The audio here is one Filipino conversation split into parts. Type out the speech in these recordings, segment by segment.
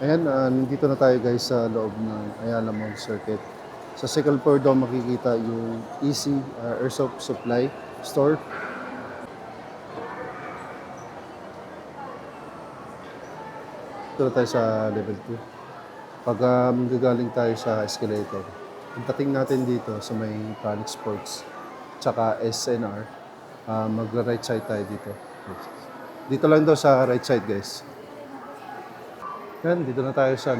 Ayan, nandito na tayo guys sa loob ng Ayala Mall Circuit. Sa second floor daw makikita yung Easy Airsoft Supply Store. Dito na tayo sa level 2. Pag gagaling tayo sa escalator, pagdating natin dito sa may Panic Sports tsaka SNR, mag-right side tayo dito. Dito lang daw sa right side guys. Yan, dito na tayo sa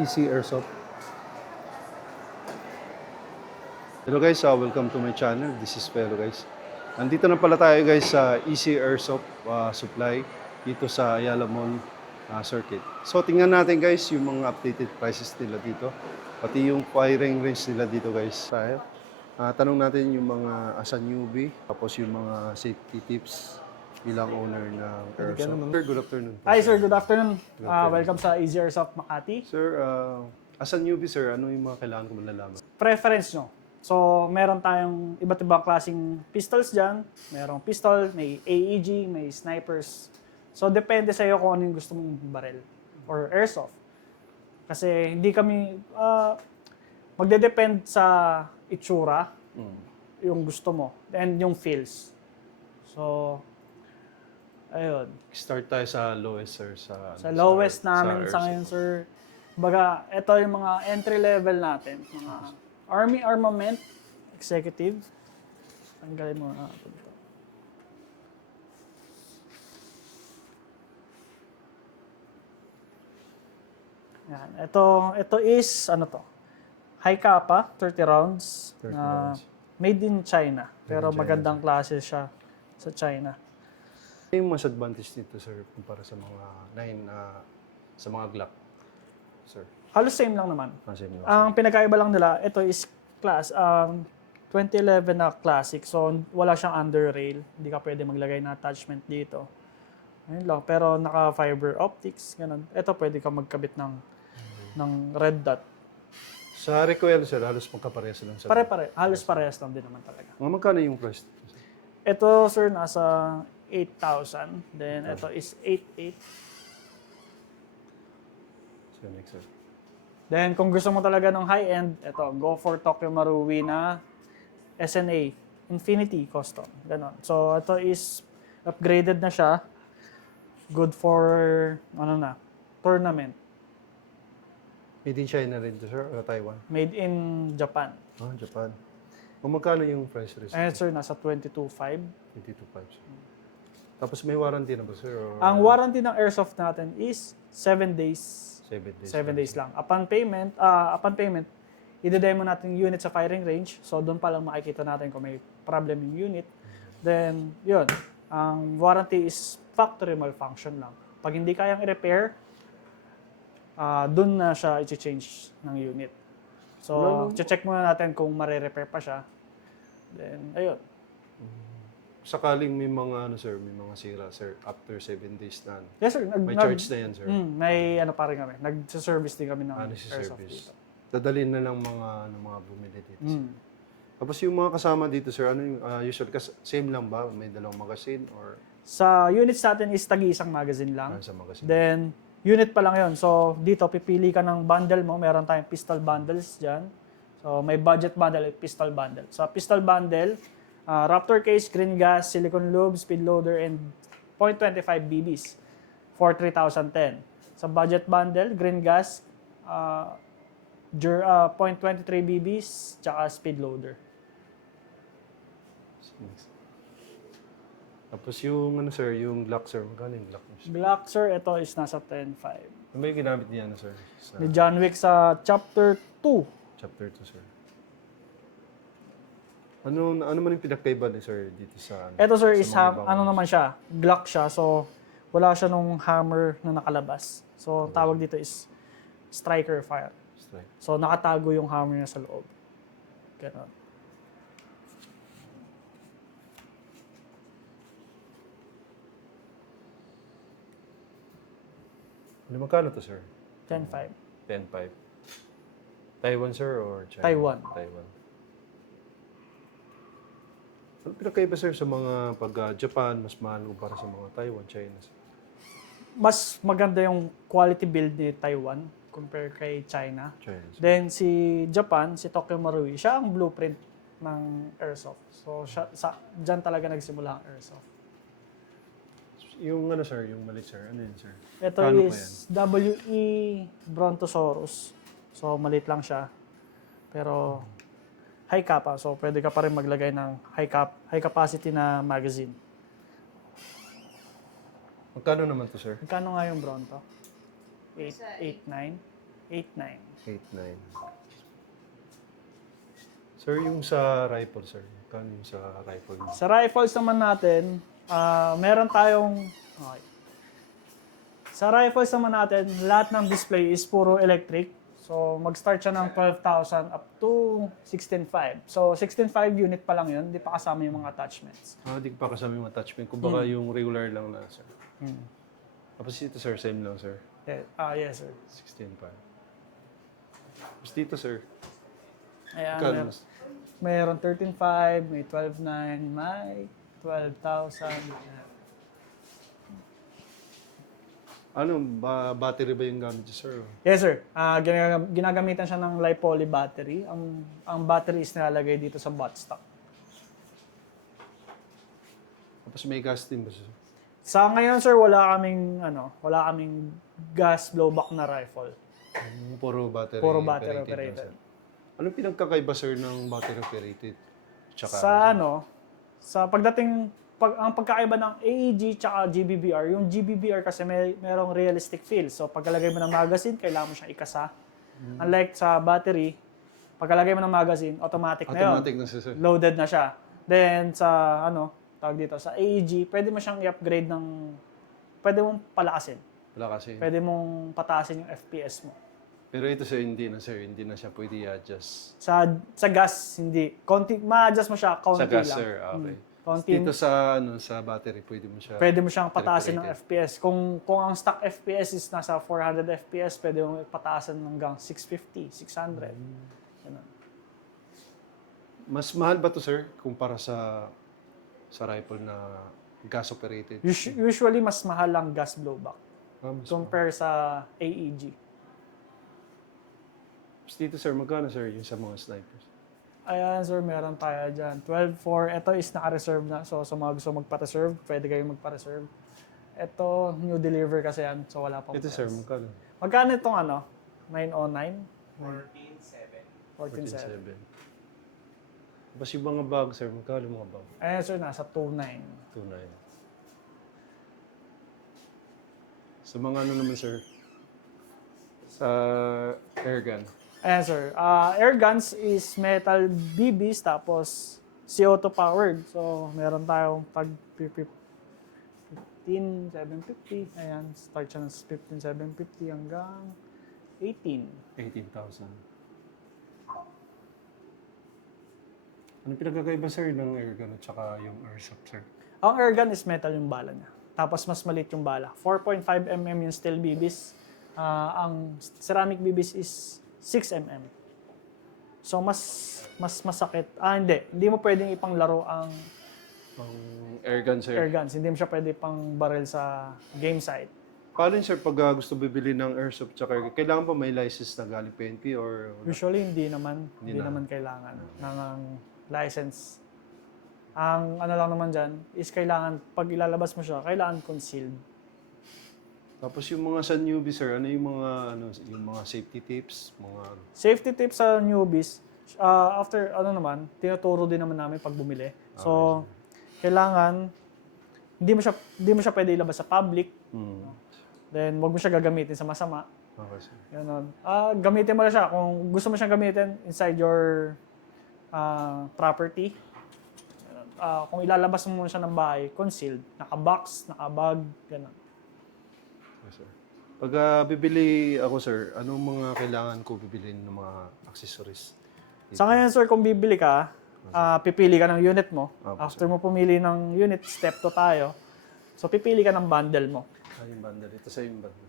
Easy Airsoft. Hello guys, welcome to my channel. This is Fellow guys. Nandito na pala tayo guys sa Easy Airsoft Supply dito sa Ayala Mall Circuit. So tingnan natin guys yung mga updated prices nila dito. Pati yung firing range nila dito guys. Tanong natin yung mga as a newbie, tapos yung mga safety tips bilang owner ng Airsoft. Sir, good afternoon. Hi sir, good afternoon. Welcome sa Easy Airsoft Makati. Sir, as a newbie sir, ano yung mga kailangan ko malalaman? Preference nyo. So, meron tayong iba't ibang klaseng pistols dyan. Merong pistol, may AEG, may snipers. So, depende sa iyo kung ano yung gusto mong barrel or airsoft. Kasi hindi kami, magde-depend sa itsura, yung gusto mo, and yung feels. So, ayun. Start tayo sa lowest, sir. Sa lowest namin sa ngayon, sir. Baga, ito yung mga entry level natin. Mga Army Armament Executive. Tanggalin mo na ito. Yan. Ito is, ano to? High Kappa, 30 rounds. 30 rounds. Made in China. Pero magandang klase siya sa China. Ano yung mas advantage dito, sir, kumpara sa mga 9 sa mga Glock, sir? Halos same lang naman. Same lang. Ang pinagkaiba lang nila, ito is 2011 na classic. So, wala siyang under rail. Hindi ka pwede maglagay na attachment dito. Ayun lang. Pero naka-fiber optics, ganun. Ito pwede ka magkabit ng red dot. Sa recoil, sir, halos magkaparehas lang sa Halos parehas lang din naman talaga. Magkano yung price? Ito, sir, nasa 8,000. Then, ito is 8,800. So, next, sir. Then, kung gusto mo talaga ng high-end, ito, go for Tokyo Marui na SNA, Infinity Custom. Ganon. So, ito is upgraded na siya. Good for, tournament. Made in China rin to, sir, o Taiwan? Made in Japan. Japan. Magkano yung price risk? Ayan, sir, nasa 22,500. 22,500, sir. Tapos may warranty na ba, sir? Or Ang warranty ng airsoft natin is 7 days. 7 days? 7 days lang. Upon payment, i-demo natin yung unit sa firing range. So, doon pa lang makikita natin kung may problem yung unit. Then, yun. Ang warranty is factory malfunction lang. Pag hindi kayang i-repair, doon na siya i-change ng unit. So, check muna natin kung mare-repair pa siya. Then, ayun. Sakaling may mga may mga sira, sir, after 7 days na. Yes, sir. May charge na yan, sir. May pa rin kami. Nag-service din kami ng Si airsoft service. dito. Dadalhin na lang mga bumili dito. Sir. Tapos yung mga kasama dito, sir, ano yung usual? Same lang ba? May dalawang magazine or Sa units natin is tagi-isang magazine lang. sa magazine? Then, unit pa lang yon. So, dito, pipili ka ng bundle mo. Meron tayong pistol bundles dyan. So, may budget bundle at pistol bundle. Sa pistol bundle, Raptor case, green gas, silicone lube, speed loader, and .25 BBs for 3,010. Sa budget bundle, green gas, .23 BBs, tsaka speed loader. Tapos yung sir, yung Glock, sir, magkano yung Glock? Glock, sir, ito is nasa 10.5. Ano ba yung ginamit niya, sir? Ni John Wick sa Chapter 2. Chapter 2, sir. Ano man yung pinagkaiba ni sir dito sa Ito, sir, is mga ibang- naman siya, Glock siya, so wala siya nung hammer na nakalabas. So, tawag dito is striker fire. Right. So, nakatago yung hammer niya sa loob. Ganon. Ano magkano to, sir? 10.5. 10.5. Taiwan, sir, or China? Taiwan. Taiwan. Ano pinakaiba, sir, sa mga pag-Japan, mas mahal kumpara sa mga Taiwan, China? Sir? Mas maganda yung quality build ni Taiwan compare kay China. China, sir. Then si Japan, si Tokyo Marui, siya ang blueprint ng airsoft. So diyan talaga nagsimula ang airsoft. Yung ano, sir, yung mali, sir, ano yun, sir? Ito Kano pa is WE Brontosaurus. So maliit lang siya. Pero high capa. So pwede ka pa rin maglagay ng high capacity na magazine. Magkano naman to, sir? Magkano nga yung Bronto? 8.9? 8.9. 8.9. Sir, yung sa rifle, sir. Magkano yung sa rifle? Sa rifles naman natin, meron tayong... Okay. Sa rifles naman natin, lahat ng display is puro electric. So, mag-start siya ng 12,000 up to 16,500. So, 16,500 unit pa lang yun. Hindi pa kasama yung mga attachments. Di pa kasama yung attachment. Kung baka yung regular lang na, sir. Tapos dito, sir, same lang, sir. Yes, sir. 16.5. Tapos dito, sir. Ayan, Magkano? mayroon 13,500, may 12,900, may 12,000. Ano, battery ba yung gamit niyo, sir? Yes, sir. Ginagamitan siya ng LiPoly battery. Ang battery is nilalagay dito sa buttstock. Tapos may gas din ba, sir? Sa ngayon, sir, wala kaming gas blowback na rifle. Puro battery Puro battery lang, operated. sir. Anong pinagkakaiba, sir, ng battery operated? Tsaka, Sa pagdating, ang pagkaiba ng AEG tsaka GBBR, yung GBBR kasi merong realistic feel. So, pagkalagay mo ng magazine, kailangan mo siyang ikasa. Unlike sa battery, pagkalagay mo ng magazine, automatic na yun. automatic na, sir. Loaded na siya. Then, tawag dito, sa AEG, pwede mo siyang i-upgrade pwede mong palakasin. Wala kasi. Pwede mong pataasin yung FPS mo. Pero ito, sir, hindi na, sir. Hindi na siya pwede i-adjust. Sa gas, hindi. Ma-adjust mo siya, konti Sa gas, lang. sir. Okay. Konti. Dito sa battery, pwede mo siya... Pwede mo siyang pataasin ng Calculated. FPS. Kung ang stock FPS is nasa 400 FPS, pwede mo pataasan hanggang 650, 600. Ganun. Mas mahal ba to, sir, kumpara sa rifle na gas operated? Usually, mas mahal ang gas blowback Mas compare sa AEG. Tapos dito, sir, magkano, sir, yung sa mga snipers? Ayan, sir, meron tayo dyan. 12.4. Ito is naka-reserve na. So, sa mga gusto magpa-reserve, pwede kayong magpa-reserve. Ito, new deliver kasi yan. So, wala pang Ito, sir, price. magkano? Magkano itong 909? 14.7. 14.7. Tapos yung mga bag, sir, magkano mga bag? Ayan, sir, nasa 2.9. 2.9. Sa mga ano naman, sir? Sa airgun. Ayan, sir. Air guns is metal BBs tapos CO2 powered. So, meron tayong tag 15,750. Ayan, start siya ng 15,750 hanggang 18. 18,000. Ano pinagkakaiba, sir, ng airgun at saka yung airsoft, sir? Ang air gun is metal yung bala niya. Tapos mas maliit yung bala. 4.5 mm yung steel BBs. Ang ceramic BBs is 6 mm. So mas masakit. Hindi mo pwedeng ipanglaro ang Ang airgun, sir. air guns. Hindi mo siya pwede pang barrel sa game site. Paano yun, sir, pag gusto bibili ng airsoft tsaka airgun? Kailangan ba may license na galing PNP or... Usually hindi naman Hindi na. naman kailangan ng license. Ang ano lang naman diyan is kailangan pag ilalabas mo siya, kailangan concealed. Tapos yung mga sa newbie, sir, ano yung mga safety tips, Safety tips sa newbies, after tinuturo din naman namin pag bumili. So, kailangan hindi mo siya pwede ilabas sa public. Then wag mo siya gagamitin sa masama. Okay, sir. Ganun. Gamitin mo na siya kung gusto mo siyang gamitin inside your property. Kung ilalabas mo muna siya ng bahay, concealed, naka-box, naka-bag, ganun. Okay, sir. Pag bibili ako, sir, anong mga kailangan ko bibilin ng mga accessories? Sa ngayon, sir, kung bibili ka, pipili ka ng unit mo. Opo, After mo pumili ng unit, step 2 tayo. So, pipili ka ng bundle mo. Yung bundle. Ito sa yung bundle.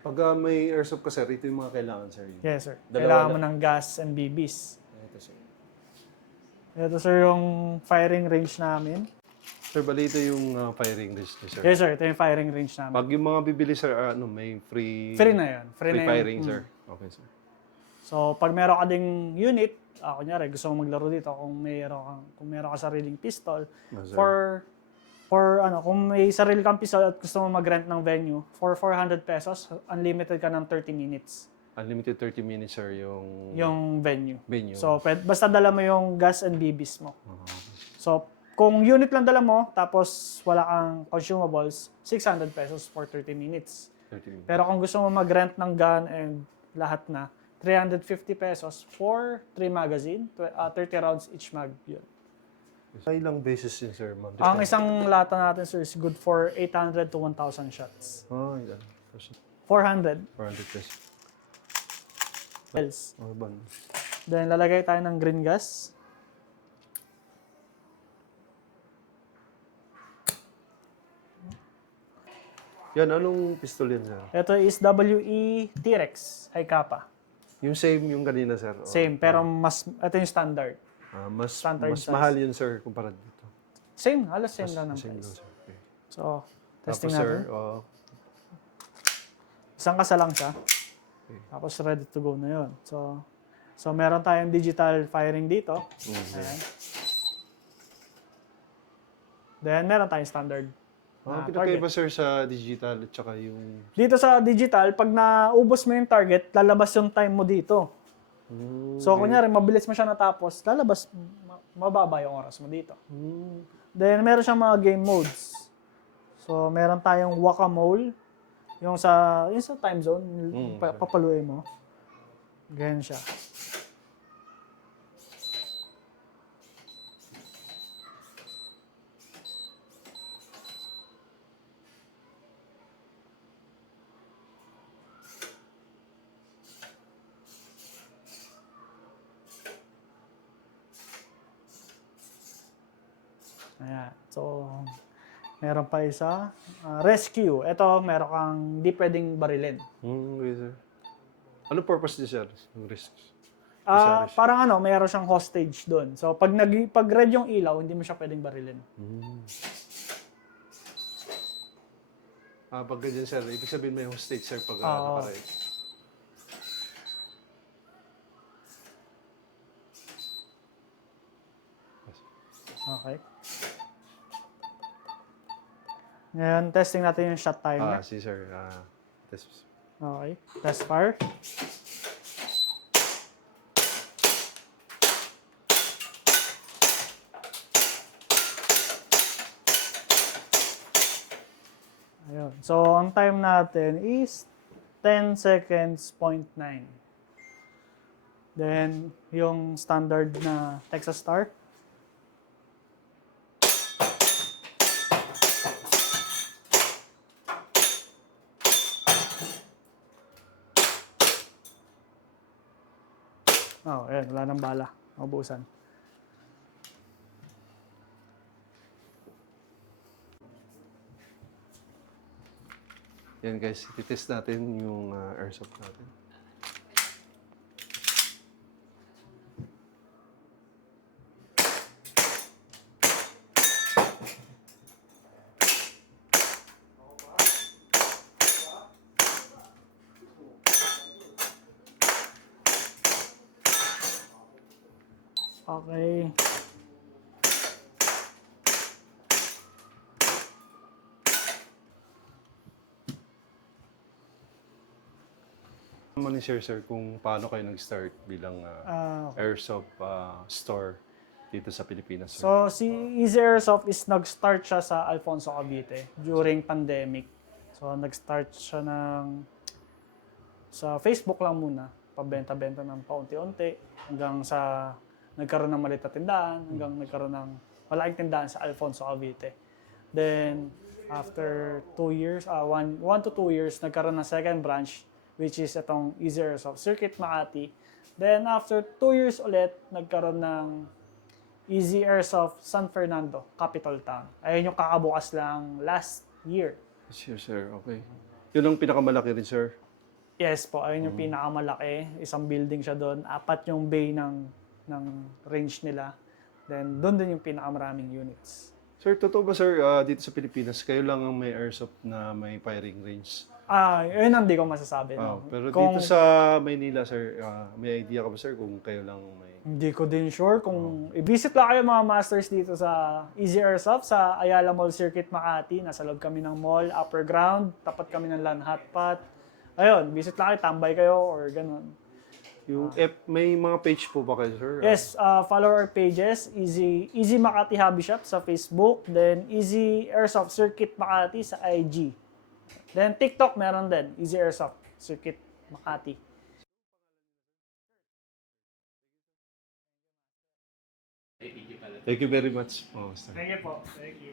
Pag may airsoft ka, sir, ito yung mga kailangan, sir. Yes, sir. Dalawa Kailangan na- mo ng gas and BBs. Ito, sir. Ito, sir, yung firing range namin. Sir, bali ito yung firing range niyo, sir. Yes, sir. Ito yung firing range namin. Pag yung mga bibili, sir, may free... Free na yan. Free na yun. firing, sir. Okay, sir. So, pag meron ka ding unit, kunyari, gusto mo maglaro dito, kung meron ka sariling pistol, Yes, sir. kung may sarili kang pistol at gusto mo mag-rent ng venue, for 400 pesos, unlimited ka ng 30 minutes. Unlimited 30 minutes, sir, Yung venue. venue. So, basta dala mo yung gas and BBs mo. So, kung unit lang dala mo, tapos wala kang consumables, 600 pesos for 30 minutes. 30 minutes. Pero kung gusto mo mag-rent ng gun and lahat na, 350 pesos for 3 magazine, 30 rounds each mag yun. Sa ilang beses yun, sir, ma'am? Ang isang lata natin, sir, is good for 800 to 1,000 shots. Oh, yan. 400 400 pesos. bells. Oh, ban. Then, lalagay tayo ng green gas. Yan, anong pistol yan, sir? Ito is WE T-Rex, high kappa. Yung same yung kanina, sir. Oh. Same, pero ito yung standard. Mas Standard mas size. mahal yun, sir, kumpara dito. Same, halos same lang ng Same lang, price. sir. Okay. So, testing Tapos, natin. sir, Isang kasa lang siya. Tapos ready to go na yun. So meron tayong digital firing dito. Ayan. Then meron tayong standard. pinakaiba, sir, sa digital at saka yung... Dito sa digital, pag naubos mo yung target, lalabas yung time mo dito. So kunyari, mabilis mo siya natapos, lalabas, mababa yung oras mo dito. Then meron siyang mga game modes. So meron tayong whack-a-mole. Yung sa time zone, papaluin mo. Ganyan siya. Ayan. So, meron pa isa. Rescue. Ito, meron kang di pwedeng barilin. Okay, sir. Ano purpose niya, sir? Yung risk? Parang meron siyang hostage doon. So, pag red yung ilaw, hindi mo siya pwedeng barilin. Pag ganyan, sir, ibig sabihin may hostage, sir, pag naka-red. Okay. Ngayon, testing natin yung shot timer. Si sir. Test. Okay. Test fire. Ayun. So, ang time natin is 10 seconds, 0.9. Then, yung standard na Texas Star. Ayan. Wala nang bala. Maubusan. Yan, guys. Titest natin yung airsoft natin. Okay. Naman ni sir, kung paano kayo nag-start bilang airsoft store dito sa Pilipinas, sir. So, si Easy Airsoft is nag-start siya sa Alfonso Cavite during pandemic. So, nag-start siya sa Facebook lang muna. Pabenta-benta ng paunti-unti hanggang sa nagkaroon ng maliit na tindahan, hanggang nagkaroon ng malaking tindahan sa Alfonso Cavite. Then, After 2 years, 1 to 2 years, nagkaroon ng second branch, which is itong Easy Airsoft Circuit Makati. Then after 2 years ulit, nagkaroon ng Easy Airsoft San Fernando, Capital Town. Ayun yung kakabukas lang last year. Yes, sir. Okay. Yun ang pinakamalaki rin, sir. Yes po, ayun yung pinakamalaki. Isang building siya doon. 4 yung bay ng range nila. Then doon din yung pinakamaraming units. Sir, totoo ba, sir, dito sa Pilipinas, kayo lang ang may airsoft na may firing range? Yun ang hindi ko masasabi. Oh, No? pero Kung, dito sa Maynila, sir, may idea ka ba, sir, kung kayo lang may... Hindi ko din sure kung i-visit lang kayo mga masters dito sa Easy Airsoft sa Ayala Mall Circuit Makati. Nasa loob kami ng mall, upper ground, tapat kami ng LAN hotpot. Ayun, visit lang kayo, tambay kayo or ganun. Yung may mga page po ba kayo, sir? Yes, follow our pages, Easy Makati Hobby Shop sa Facebook, then Easy Airsoft Circuit Makati sa IG. Then TikTok meron din, Easy Airsoft Circuit Makati. Thank you very much. Oh, sir. Thank you po. Thank you.